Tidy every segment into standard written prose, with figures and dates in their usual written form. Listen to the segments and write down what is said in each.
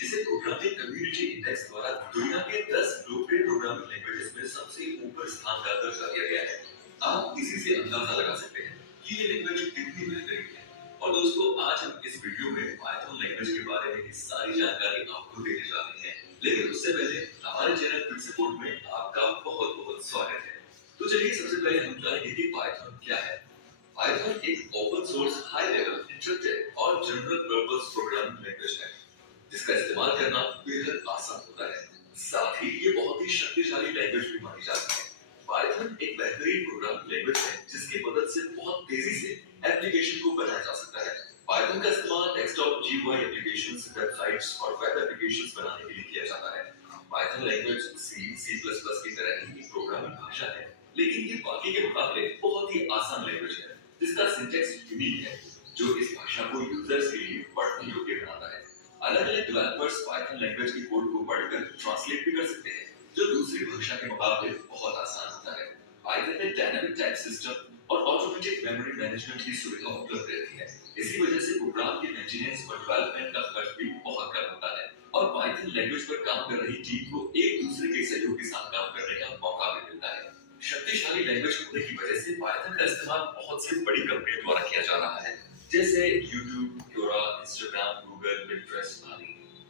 जिसे programming community index द्वारा दुनिया के 10 लोकप्रिय प्रोग्रामिंग लैंग्वेजेस में सबसे ऊपर स्थान का दर्जा दिया गया है। आप इसी से अंदाजा लगा सकते हैं कि ये लैंग्वेज कितनी बेहतरीन है। और दोस्तों, आज हम इस वीडियो में पाइथन लैंग्वेज के बारे में की सारी जानकारी आपको देने जा रहे हैं। लेकिन उससे पहले हमारे चैनल क्विक सपोर्ट में आपका बहुत बहुत स्वागत है। तो चलिए सबसे पहले हम जानेंगे कि पाइथन क्या है। पाइथन एक open source high level interactive और जनरल पर्पस प्रोग्रामिंग लैंग्वेज है जिसका इस्तेमाल करना बेहद आसान होता है। साथ ही ये बहुत ही शक्तिशाली लैंग्वेज भी मानी जाती है। पाइथन एक बेहतरीन प्रोग्रामिंग लैंग्वेज है जिसकी मदद से बहुत तेजी से एप्लीकेशन को बनाया जा सकता है। पाइथन का इस्तेमाल डेस्कटॉप जीयूआई एप्लीकेशंस, वेबसाइट्स और वेब एप्लीकेशंस बनाने के लिए किया जाता है। पाइथन लैंग्वेज सी++ की तरह ही एक प्रोग्रामिंग भाषा है, लेकिन ये बाकी के मुकाबले बहुत ही आसान लैंग्वेज है जिसका सिंटैक्स यूनिक है, जो इस भाषा को यूजर्स के लिए पढ़ने योग्य बनाता है। अलग-अलग डेवलपर्स पाइथन लैंग्वेज के कोड को पढ़कर ट्रांसलेट भी कर सकते हैं, जो दूसरी भाषा के मुकाबले बहुत आसान होता है। पाइथन में डायनामिक टाइप सिस्टम और ऑटोमेटिक मेमोरी मैनेजमेंट की सुविधा उपलब्ध रहती है। इसी वजह से प्रोग्राम के मेंटेनेंस और डेवलपमेंट का खर्च भी बहुत कम होता है और पाइथन लैंग्वेज पर काम कर रही टीम को एक दूसरे के सहयोग के साथ काम करने का मौका भी मिलता है। शक्तिशाली लैंग्वेज होने की वजह से पाइथन का इस्तेमाल बहुत सी बड़ी कंपनियों द्वारा किया जा रहा है, जैसे YouTube, Quora, Instagram, Google, Pinterest आदि।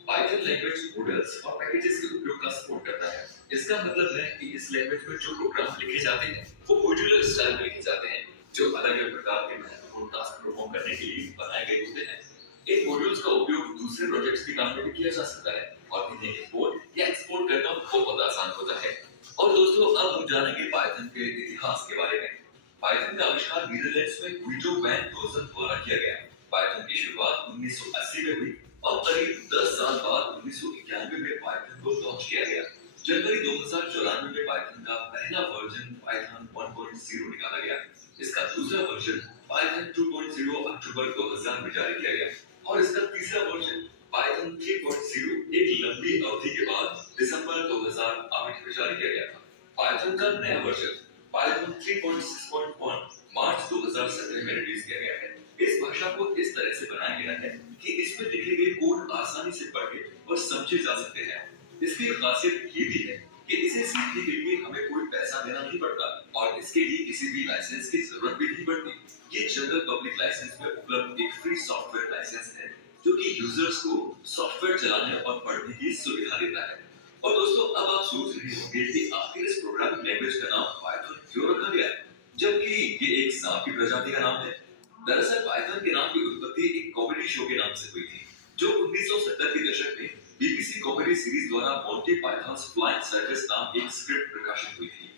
पाइथन लैंग्वेज मॉडल्स और पैकेजेस के उपयोग का सपोर्ट करता है। इसका मतलब है कि इस लैंग्वेज में जो प्रोग्राम लिखे जाते हैं वो मॉड्यूलर स्टाइल में लिखे जाते हैं, जो अलग-अलग प्रकार के महत्वपूर्ण टास्क परफॉर्म करने के लिए बनाए गए होते हैं। इन मॉड्यूल्स का उपयोग दूसरे प्रोजेक्ट्स के काम में भी किया जा सकता है और इन्हें इंपोर्ट या एक्सपोर्ट करना बहुत आसान होता है। और दोस्तों, अब हम जानेंगे पाइथन के इतिहास के बारे में। पाइथन का आविष्कार नीदरलैंड्स में गुइडो वैन रोजन द्वारा किया गया। पाइथन की शुरुआत 1980 में हुई और करीब 10 साल बाद 1991 में पाइथन को लॉन्च किया गया। जनवरी 2094 में पाइथन का पहला वर्जन पाइथन 1.0 निकाला गया। इसका दूसरा वर्जन पाइथन 2.0 अक्टूबर 2000 में जारी किया गया और इसका तीसरा वर्जन पाइथन 3.0 एक लंबी अवधि के बाद दिसंबर 2008 में जारी किया गया था। पाइथन का नया वर्जन पाइथन 3.6.1 मार्च 2017 में रिलीज किया गया है। इस भाषा को इस तरह से बनाया गया है कि इसमें लिखे गए कोड आसानी से पढ़े और समझे जा सकते हैं। इसकी खासियत ये भी है कि इसे सीखने के लिए हमें कोई पैसा देना नहीं पड़ता और इसके लिए किसी भी लाइसेंस की जरूरत भी नहीं पड़ती। ये जनरल पब्लिक लाइसेंस में उपलब्ध एक फ्री सॉफ्टवेयर लाइसेंस है जो कि यूजर्स को सॉफ्टवेयर चलाने और पढ़ने की सुविधा देता है। और दोस्तों, अब आप सोच रहे होंगे कि आखिर इस प्रोग्रामिंग लैंग्वेज का नाम पाइथन क्यों रखा गया है, जबकि ये एक सांप की प्रजाति का नाम है। दरअसल पाइथन के नाम की उत्पत्ति एक कॉमेडी शो के नाम से हुई थी, जो 1970 के दशक में बीबीसी कॉमेडी सीरीज द्वारा मोंटी पाइथन्स फ्लाइंग सर्कस नाम एक स्क्रिप्ट प्रकाशित हुई थी।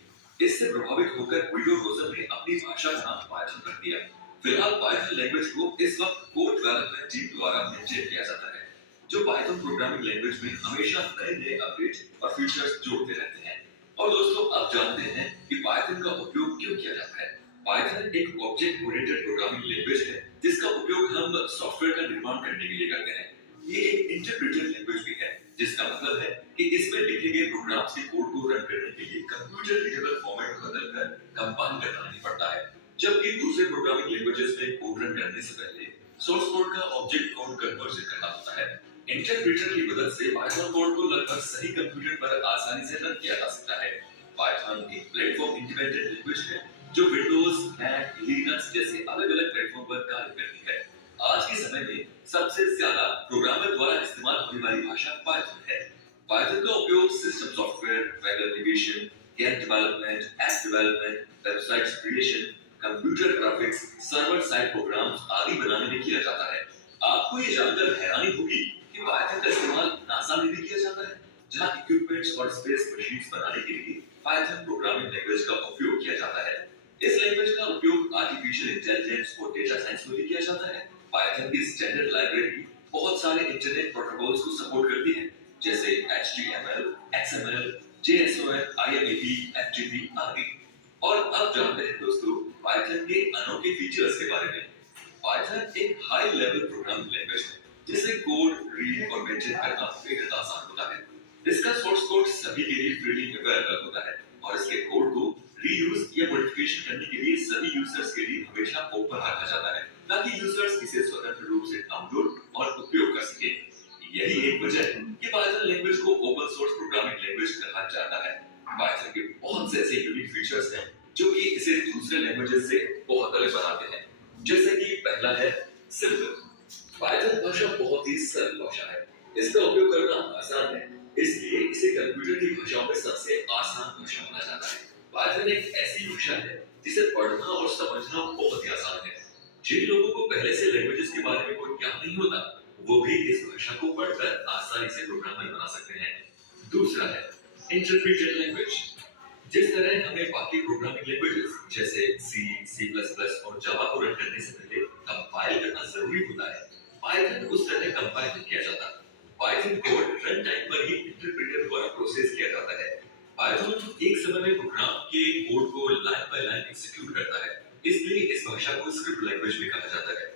इससे प्रभावित होकर गुइडो रोजन ने अपनी भाषा का नाम पाइथन रख दिया। फिलहाल पाइथन लैंग्वेज को इस वक्त कोड डेवलपमेंट टीम द्वारा मेंटेन किया जाता है, जो पाइथन प्रोग्रामिंग लैंग्वेज में हमेशा नए-नए अपडेट और फीचर्स जोड़ते रहते हैं। और दोस्तों, अब जानते हैं कि पाइथन का उपयोग क्यों किया जाता है। पाइथन एक ऑब्जेक्ट ओरिएंटेड प्रोग्रामिंग लैंग्वेज है जिसका उपयोग हम सॉफ्टवेयर का निर्माण करने के लिए करते हैं। ये एक इंटरप्रेटेड लैंग्वेज भी है, जिसका मतलब है कि इसमें लिखे गए प्रोग्राम्स के कोड को रन करने के लिए कंप्यूटर रीडेबल फॉर्मेट बदलकर कंपाइल करना नहीं पड़ता है। जबकि दूसरे प्रोग्रामिंग लैंग्वेजेस में कोड रन करने से पहले सोर्स कोड का ऑब्जेक्ट कोड कन्वर्जन करना होता है। इंटरप्रेटर की मदद से पाइथन कोड को लगभग सही कंप्यूटर पर आसानी से रन किया जा सकता है। पाइथन एक प्लेटफॉर्म इंडिपेंडेंट लैंग्वेज है जो विंडोज, मैक, लिनक्स जैसे अलग-अलग प्लेटफॉर्म पर कार्य करती है। आज के समय में सबसे ज्यादा प्रोग्रामर द्वारा इस्तेमाल होने वाली भाषा पाइथन है। पाइथन का उपयोग system software, web application, game development, app development, website creation, computer graphics, server side programs आदि बनाने में किया जाता है। आपको ये जानकर हैरानी होगी कि पाइथन का इस्तेमाल नासा में भी किया जाता है, जहां इक्विपमेंट्स और स्पेस मशीन्स बनाने के लिए पाइथन प्रोग्रामिंग लैंग्वेज का उपयोग किया जाता है। इस लैंग्वेज का उपयोग आर्टिफिशियल इंटेलिजेंस और डेटा साइंस में भी किया जाता है। पाइथन की स्टैंडर्ड लाइब्रेरी बहुत सारे इंटरनेट प्रोटोकॉल्स को सपोर्ट करती है, जैसे HTML, XML, JSON, IMAP, FTP आदि। और अब जानते हैं दोस्तों पाइथन के अनोखे फीचर्स के बारे में। पाइथन एक हाई लेवल प्रोग्रामिंग लैंग्वेज है जिसे कोड रीड और मेंटेन करना बेहद आसान होता है। इसका सोर्स कोड सभी के लिए फ्रीली अवेलेबल होता है और इसके कोड को रीयूज या मॉडिफिकेशन करने के लिए सभी यूजर्स के लिए हमेशा ओपन रखा जाता है, ताकि यूजर्स इसे स्वतंत्र रूप से डाउनलोड और उपयोग कर सकें। यही यही एक वजह है कि पाइथन लैंग्वेज को ओपन सोर्स प्रोग्रामिंग लैंग्वेज कहा जाता है। पाइथन के बहुत से ऐसे यूनिक फीचर्स हैं जो कि इसे दूसरे लैंग्वेजेस से बहुत अलग बनाते हैं। जैसे कि पहला है सिंपल। पाइथन भाषा बहुत ही सरल भाषा है। इसका उपयोग करना आसान है, इसलिए इसे कंप्यूटर की भाषाओं में सबसे आसान भाषा माना जाता है। पाइथन एक ऐसी भाषा है जिसे पढ़ना और समझना बहुत ही आसान है। जिन लोगों को पहले से लैंग्वेजेस के बारे में कोई ज्ञान नहीं होता, वो भी इस भाषा को पढ़कर आसानी से प्रोग्रामर बना सकते हैं। दूसरा है इंटरप्रेटेड लैंग्वेज। जिस तरह हमें बाकी प्रोग्रामिंग लैंग्वेजेस जैसे सी, सी++ और जावा को रन करने से पहले कंपाइल करना जरूरी होता है, पाइथन उस तरह कंपाइल नहीं किया जाता। पाइथन कोड रन टाइम पर ही इंटरप्रेटर द्वारा प्रोसेस किया जाता है। पाइथन एक समय में प्रोग्राम के कोड को लाइन बाय लाइन एग्जीक्यूट करता है, इसलिए इस भाषा को स्क्रिप्ट लैंग्वेज भी कहा जाता है।